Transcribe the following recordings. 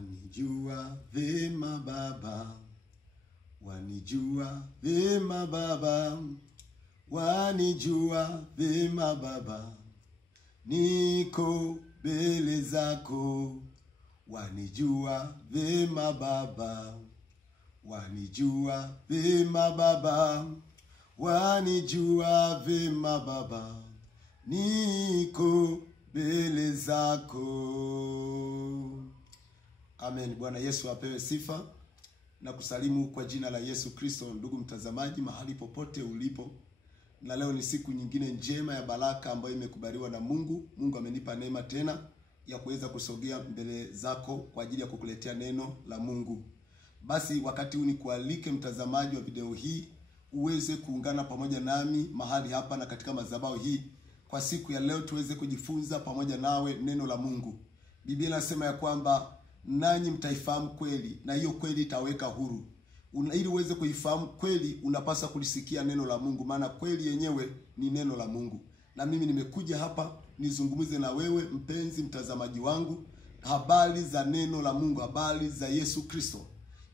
Wanijua vema Baba, wanijua vema Baba, wanijua vema Baba, niko mbele zako. Wanijua vema Baba, wanijua vema Baba, wanijua vema Baba, niko mbele zako. Amen. Bwana Yesu apewe sifa. Na kusalimu kwa jina la Yesu Kristo, ndugu mtazamaji mahali popote ulipo. Na leo ni siku nyingine njema ya baraka ambayo imekubaliwa na Mungu. Mungu amenipa neema tena ya kuweza kusogea mbele zako kwa ajili ya kukuletea neno la Mungu. Basi wakati huu nikualike mtazamaji wa video hii uweze kuungana pamoja nami mahali hapa na katika madhabahu hii. Kwa siku ya leo tuweze kujifunza pamoja nawe neno la Mungu. Biblia inasema ya kwamba nanyi mtaifahamu kweli na hiyo kweli itaweka huru. Ili uweze kuifahamu kweli unapaswa kulisikia neno la Mungu, maana kweli yenyewe ni neno la Mungu. Na mimi nimekuja hapa nizungumze na wewe mpenzi mtazamaji wangu habari za neno la Mungu, habari za Yesu Kristo,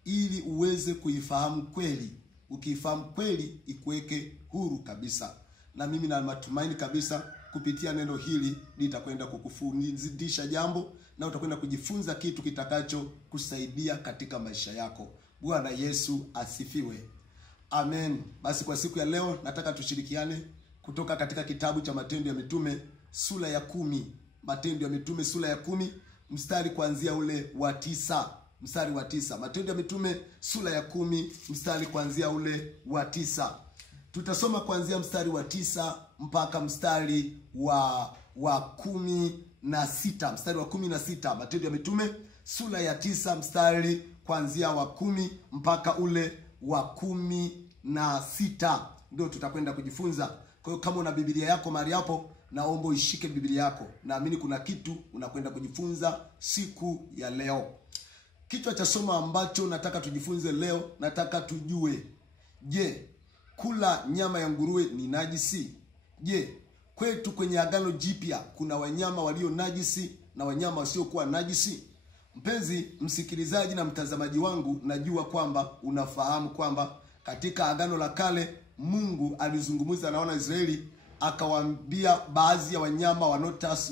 ili uweze kuifahamu kweli. Ukiifahamu kweli ikuweke huru kabisa. Na mimi na matumaini kabisa kupitia neno hili nitakwenda kukufundisha jambo na utakwenda kujifunza kitu kitakacho kusaidia katika maisha yako. Bwana Yesu asifiwe. Amen. Basi kwa siku ya leo nataka tushirikiane kutoka katika kitabu cha Matendo ya Mitume sura ya 10. Matendo ya Mitume sura ya 10 mstari kuanzia ule wa 9. Mstari wa 9. Matendo ya Mitume sura ya 10 mstari kuanzia ule wa 9. Tutasoma kuanzia mstari wa 9 mpaka mstari wa 16. Mstari wa 16. Matendo ya Mitume sura ya 9 mstari kuanzia wa 10 mpaka ule wa 16. Ndio tutakwenda kujifunza. Kwa hiyo kama una Biblia yako mahali hapo, naomba uishike Biblia yako. Naamini kuna kitu unakwenda kujifunza siku ya leo. Kichwa cha somo ambacho nataka tujifunze leo, nataka tujue, je, kula nyama ya nguruwe ni najisi? Je, kwetu kwenye Agano Jipya kuna wanyama walio najisi na wanyama wasiokuwa najisi? Mpenzi msikilizaji na mtazamaji wangu, najua kwamba unafahamu kwamba katika Agano la Kale Mungu alizungumza na wana Israeli, akawaambia baadhi ya wanyama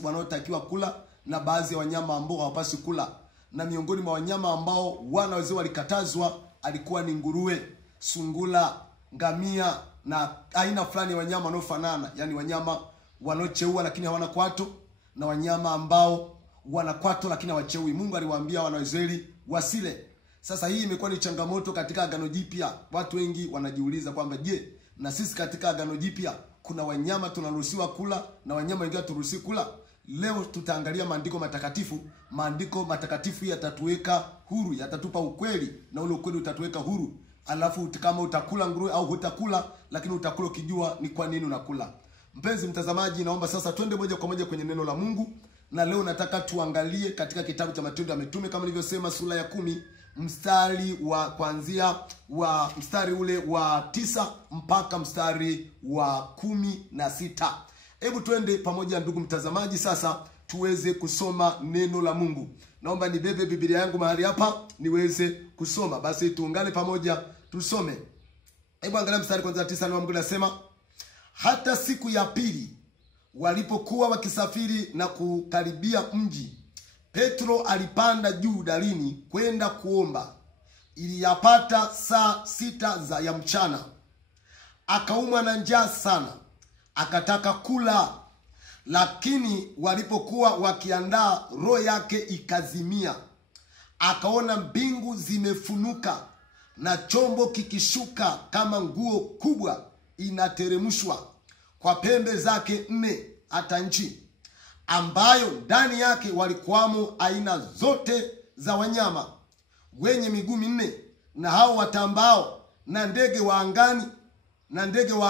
wanaotakiwa kula na baadhi ya wanyama ambao hawapaswi kula. Na miongoni mwa wanyama ambao wana wazee walikatazwa alikuwa ni nguruwe, sungula, ngamia na aina fulani ya wanyama wanaofanana, yani wanyama wanaocheua lakini hawana kwato, na wanyama ambao wana kwato lakini hawacheui. Mungu aliwaambia wana wa Israeli wasile. Sasa hii imekuwa ni changamoto katika Agano Jipya. Watu wengi wanajiuliza kwamba je, na sisi katika Agano Jipya kuna wanyama tunaruhusiwa kula na wanyama wengine haturuhusiwi kula? Leo tutaangalia maandiko matakatifu. Maandiko matakatifu yatatuweka huru, yatatupa ukweli na ule ukweli utatuweka huru. Alafu kama utakula nguruwe au hutakula, lakini utakula ukijua ni kwa nini unakula. Mpenzi mtazamaji, naomba sasa twende moja kwa moja kwenye neno la Mungu. Na leo nataka tuangalie katika kitabu cha Matendo ya Mitume kama nilivyosema sura ya 10 mstari wa kuanzia wa mstari ule wa 9 mpaka mstari wa 16. Hebu twende pamoja ndugu mtazamaji sasa tuweze kusoma neno la Mungu. Naomba nibebe Biblia yangu mahali hapa niweze kusoma. Basi tuungane pamoja tusome. Hebu angalia mstari kwanza 9 na Mungu anasema, hata siku ya pili walipokuwa wakisafiri na kukaribia mji, Petro alipanda juu darini kwenda kuomba. Iliyapata saa 6 ya mchana. Akaumwa na njaa sana, akataka kula, lakini walipokuwa wakiandaa roho yake ikazimia. Akaona mbingu zimefunuka na chombo kikishuka kama nguo kubwa inateremshwa kwa pembe zake 4 hata nchi, ambayo ndani yake walikuwamo aina zote za wanyama wenye miguu 4 na hao watambao na ndege wa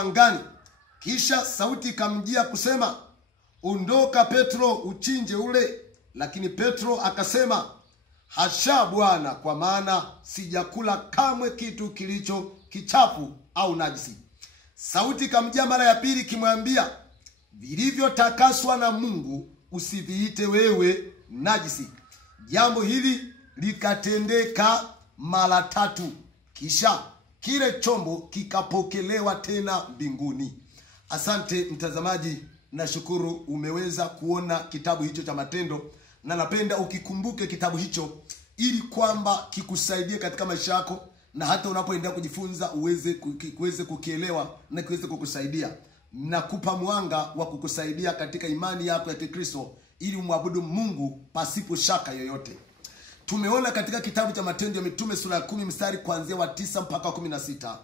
angani. Kisha sauti ikamjia kusema, ondoka Petro, uchinje ule. Lakini Petro akasema, hasha Bwana, kwa maana sijakula kamwe kitu kilicho kichafu au najisi. Sauti ikamjia mara ya pili kimwambia, vilivyotakaswa na Mungu usiviite wewe najisi. Jambo hili likatendeka mara 3, kisha kile chombo kikapokelewa tena mbinguni. Asante mtazamaji, nashukuru umeweza kuona kitabu hicho cha Matendo, na napenda ukikumbuke kitabu hicho ili kwamba kikusaidie katika maisha yako, na hata unapoenda kujifunza uweze kukielewa na kiweze kukusaidia. Nakupa mwanga wa kukusaidia katika imani yako ya Kikristo ili umwabudu Mungu pasipo shaka yoyote. Tumeona katika kitabu cha Matendo ya Mitume sura ya 10 mstari kuanzia wa 9 mpaka 16.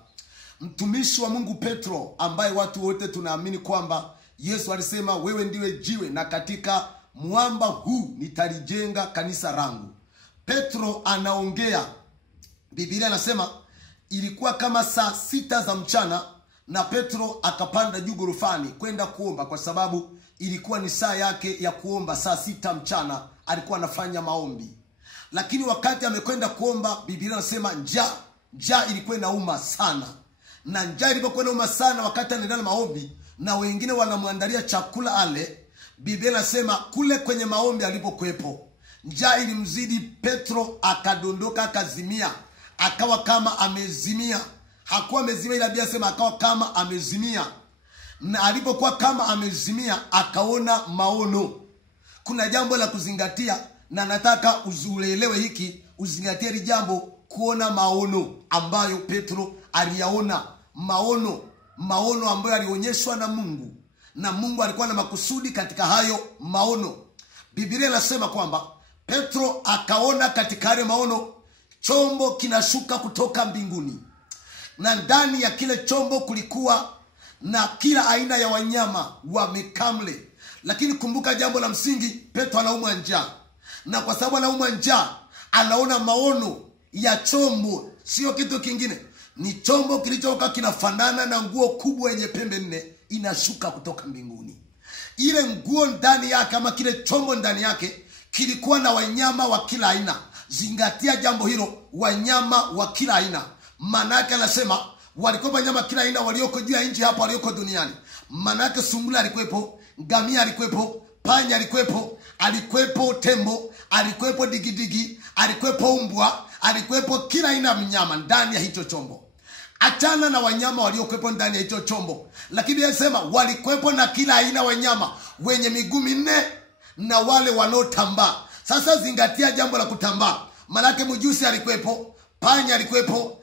Mtumishi wa Mungu Petro, ambaye watu wote tunaamini kwamba Yesu alisema wewe ndiwe jiwe na katika mwamba huu nitalijenga kanisa langu. Petro anaongea. Biblia inasema ilikuwa kama saa 6 za mchana na Petro akapanda juu gorofani kwenda kuomba, kwa sababu ilikuwa ni saa yake ya kuomba. Saa 6 mchana alikuwa anafanya maombi. Lakini wakati amekwenda kuomba, Biblia inasema njaa ilikuwa inauma sana. Na njaa ilikuwa inauma sana wakati anaendelea na maombi na wengine wanamwandalia chakula ale. Biblia inasema kule kwenye maombi alipokuepo, njaa ilimzidi Petro, akadondoka akazimia. Akawa kama amezimia. Hakuwa amezimia, ila Biblia inasema akawa kama amezimia. Na alipokuwa kama amezimia akaona maono. Kuna jambo la kuzingatia, na nataka uzuelewe hiki, uzingatie hili jambo, kuona maono ambayo Petro aliyaona. Maono ambayo alionyeshwa na Mungu, na Mungu alikuwa na makusudi katika hayo maono. Biblia inasema kwamba Petro akaona katika hayo maono chombo kinashuka kutoka mbinguni, na ndani ya kile chombo kulikuwa na kila aina ya wanyama wamekamle. Lakini kumbuka jambo la msingi, Petro anaumwa njaa, na kwa sababu anaumwa njaa anaona maono ya chombo. Sio kitu kingine, ni chombo kilichokuwa kinafanana na nguo kubwa yenye pembe 4 inashuka kutoka mbinguni. Ile nguo ndani yake, ama kile chombo ndani yake, kilikuwa na wanyama wa kila aina. Zingatia jambo hilo, wanyama wa kila aina. Manake anasema walikuwa wanyama kila aina walioko juu ya nchi hapa, walioko duniani. Manake sungura alikuwepo, ngamia alikuwepo, panya alikuwepo tembo, alikuwepo digidigi, alikuwepo umbwa, alikuwepo kila aina mnyama ndani ya hicho chombo. Achana na wanyama waliokuwepo ndani ya hicho chombo, lakini anasema walikuwepo na kila aina wanyama wenye miguu 4 na wale wanaotambaa. Sasa zingatia jambo la kutambaa. Manake mjusi alikuwepo, panya alikuwepo,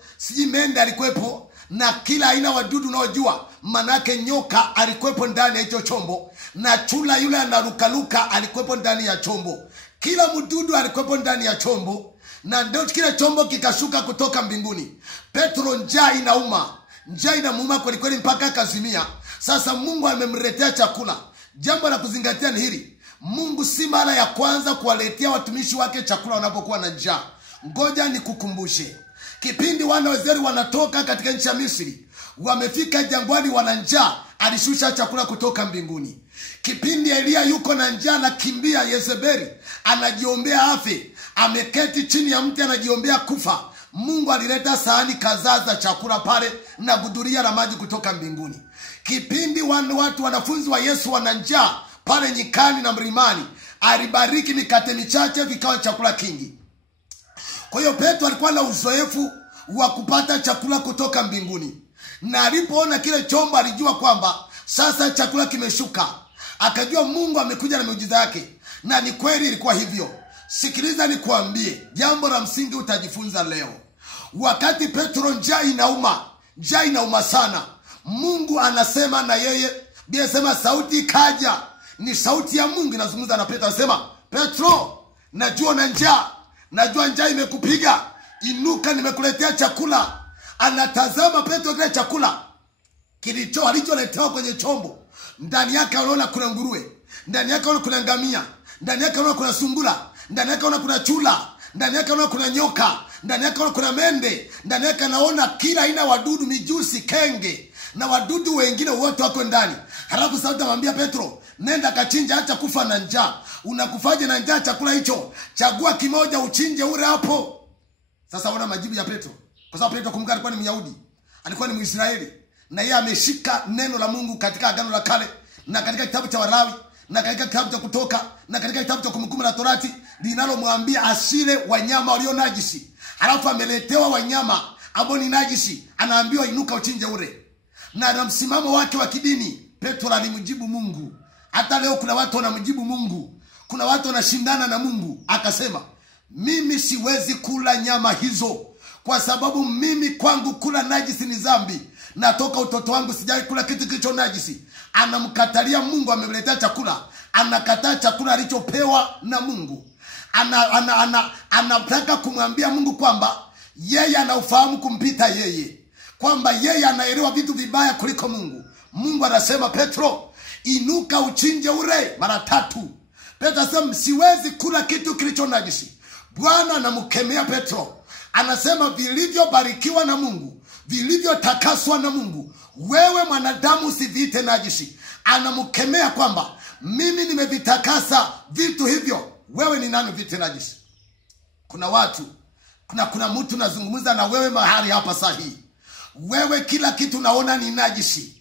mende alikuwepo, na kila aina wadudu unaojua. Manake nyoka alikuwepo ndani ya hicho chombo, na chula yule anarukaruka alikuwepo ndani ya chombo. Kila mdudu alikuwepo ndani ya chombo, na ndio kile chombo kikashuka kutoka mbinguni. Petro njaa inamuuma kweli kweli mpaka akazimia. Sasa Mungu amemletea chakula. Jambo la kuzingatia ni hili: Mungu si mara ya kwanza kuwaletea watumishi wake chakula wanapokuwa na njaa. Ngoja nikukumbushe, kipindi wana wa Israeli wanatoka katika nchi ya Misri, wamefika jangwani wana njaa, alishusha chakula kutoka mbinguni. Kipindi Elia yuko na njaa na kimbia Yezebeli, anajiombea afe, ameketi chini ya mti anajiombea kufa, Mungu alileta sahani kadhaa za chakula pale na guduria la maji kutoka mbinguni. Kipindi wanafunzi wa Yesu wana njaa pale nyikani na mlimani, alibariki mikate michache vikawa chakula kingi. Kwa hiyo Petro alikuwa na uzoefu wa kupata chakula kutoka mbinguni, na alipoona kile chombo alijua kwamba sasa chakula kimeshuka. Akajua Mungu amekuja na miujiza yake, na ni kweli ilikuwa hivyo. Sikiliza nikuambie, jambo la msingi utajifunza leo. Wakati Petro njaa inauma sana, Mungu anasema na yeye. Biblia inasema sauti kaja, ni sauti ya Mungu inazungumza na Petro. Anasema, Petro, najua njaa imekupiga, inuka, nimekuletea chakula. Anatazama Petro kile chakula alicholetewa kwenye chombo. Ndani yake anaona kuna nguruwe, ndani yake anaona kuna ngamia, ndani yake anaona kuna sungura, ndani yake anaona kuna chula, ndani yake anaona kuna nyoka, ndani yake anaona kuna mende, ndani yake anaona kila aina wadudu, mijusi, kenge na wadudu wengine wote wako ndani. Halafu sauti anamwambia Petro, nenda kachinja, acha kufa na njaa. Unakufaje na njaa chakula hicho? Chagua kimoja uchinje ule hapo. Sasa ona majibu ya Petro. Kwa sababu Petro kumbuka alikuwa ni Myahudi, alikuwa ni Mwisraeli, na yeye ameshika neno la Mungu katika Agano la Kale na katika kitabu cha Walawi na katika kitabu cha Kutoka na katika kitabu cha Kumbukumbu la Torati linalomwambia asile wanyama walio najisi. Halafu ameletewa wanyama ambao ni najisi, anaambiwa inuka uchinje ule. Na msimamo wake wa kidini, Petro alimjibu Mungu. Hata leo kuna watu wanamjibu Mungu. Kuna watu wanashindana na Mungu. Akasema, mimi siwezi kula nyama hizo, kwa sababu mimi kwangu kula najisi ni dhambi. Na toka utoto wangu sijai kula kitu kilicho najisi. Anamkatalia Mungu, amemletea chakula. Anakataa chakula alichopewa na Mungu. Anataka kumwambia Mungu kwamba yeye anaufahamu kumpita yeye, kwamba yeye anaelewa vitu vibaya kuliko Mungu. Mungu anasema, Petro, inuka uchinje ure mara 3. Petro anasema, siwezi kula kitu kilicho najisi. Bwana anamkemea Petro. Anasema, vilivyobarikiwa na Mungu, vilivyotakaswa na Mungu, wewe mwanadamu usiviite najisi. Anamkemea kwamba mimi nimevitakasa vitu hivyo, wewe ni nani viite najisi? Kuna watu, kuna mtu nazungumza na wewe mahali hapa sahihi. Wewe kila kitu naona ni najisi.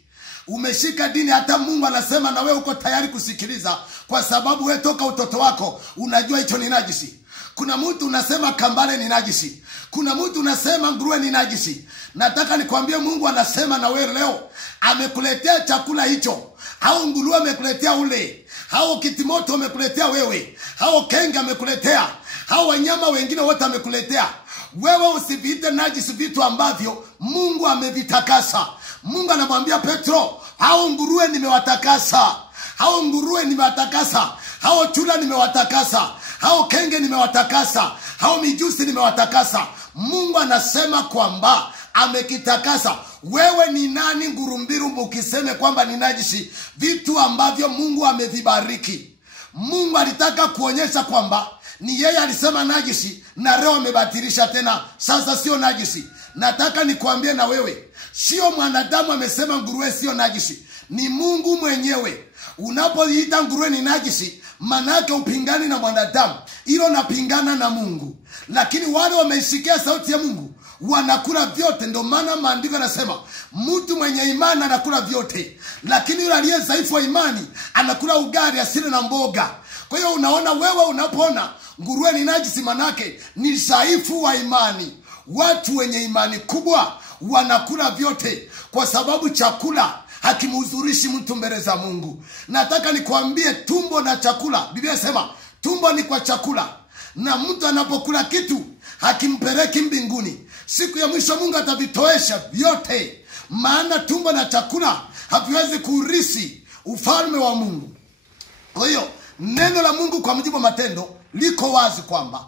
Umeshika dini, hata Mungu anasema na wewe uko tayari kusikiliza, kwa sababu wewe toka utoto wako unajua hicho ni najisi. Kuna mtu unasema kambale ni najisi. Kuna mtu unasema nguruwe ni najisi. Nataka nikwambie Mungu anasema na wewe leo, amekuletea chakula hicho. Hao nguruwe amekuletea ule. Hao kitimoto amekuletea wewe. Hao kenge amekuletea. Hao wanyama wengine wote amekuletea. Wewe usiviite najisi vitu ambavyo Mungu amevitakasa. Mungu anamwambia Petro, hao nguruwe nimewatakasa. Hao nguruwe nimewatakasa. Hao chura nimewatakasa. Hao kenge nimewatakasa. Hao mijusi nimewatakasa. Mungu anasema kwamba amekitakasa. Wewe ni nani ngurumbiru ukiseme kwamba ni najisi vitu ambavyo Mungu amevibariki? Mungu alitaka kuonyesha kwamba ni yeye alisema najisi, na leo amebatilisha tena, sasa sio najisi. Nataka nikwambie na wewe, sio mwanadamu amesema nguruwe sio najisi, ni Mungu mwenyewe. Unapoita nguruwe ni najisi, manake upingani na mwanadamu, hilo napingana na Mungu. Lakini wale wameisikia sauti ya Mungu wanakula vyote. Ndio maana maandiko yanasema mtu mwenye imani anakula vyote, lakini yule aliye dhaifu wa imani anakula ugali asile na mboga. Kwa hiyo unaona, wewe unapoona nguruwe ni najisi, manake ni dhaifu wa imani. Watu wenye imani kubwa wanakula vyote, kwa sababu chakula hakimhuzurishi mtu mbele za Mungu. Nataka nikwambie, tumbo na chakula, Biblia inasema tumbo ni kwa chakula, na mtu anapokula kitu hakimpeleki mbinguni. Siku ya mwisho Mungu atavitoesha vyote, maana tumbo na chakula haviwezi kuurithi ufalme wa Mungu. Kwa hiyo neno la Mungu kwa mujibu wa Matendo liko wazi kwamba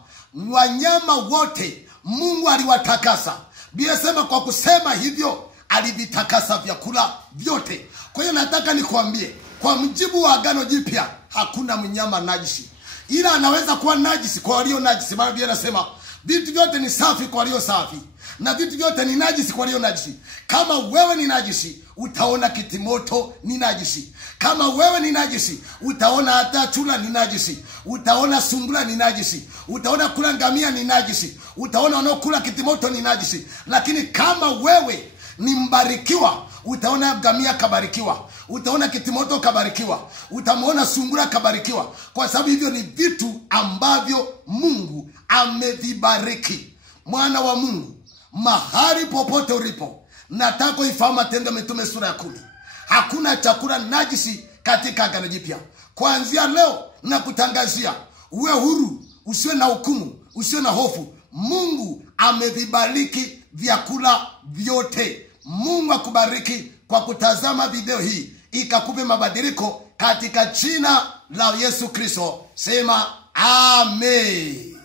wanyama wote Mungu aliwatakasa. Biblia inasema kwa kusema hivyo alivitakasa vyakula vyote. Kwa hiyo nataka nikwambie, kwa mujibu wa Agano Jipya hakuna mnyama najisi, ila anaweza kuwa najisi kwa walio najisi. Maana Biblia inasema vitu vyote ni safi kwa walio safi, na vitu vyote ni najisi kwa walio najisi. Kama wewe ni najisi, utaona kitimoto ni najisi. Kama wewe ni najisi, utaona hata chura ni najisi. Utaona sungura ni najisi. Utaona kula ngamia ni najisi. Utaona wanaokula kitimoto ni najisi. Lakini kama wewe ni mbarikiwa, utaona ngamia kabarikiwa. Utaona kitimoto kabarikiwa. Utamuona sungura kabarikiwa. Kwa sababu hivyo ni vitu ambavyo Mungu amevibariki. Mwana wa Mungu, mahali popote ulipo, nataka ifahamu Matendo ya Mitume sura ya 10. Hakuna chakula najisi katika Agano Jipya. Kuanzia leo nakutangazia, uwe huru, usiwe na hukumu, usiwe na hofu. Mungu amevibariki vyakula vyote. Mungu akubariki kwa kutazama video hii, ikakupe mabadiliko katika jina la Yesu Kristo. Sema amen.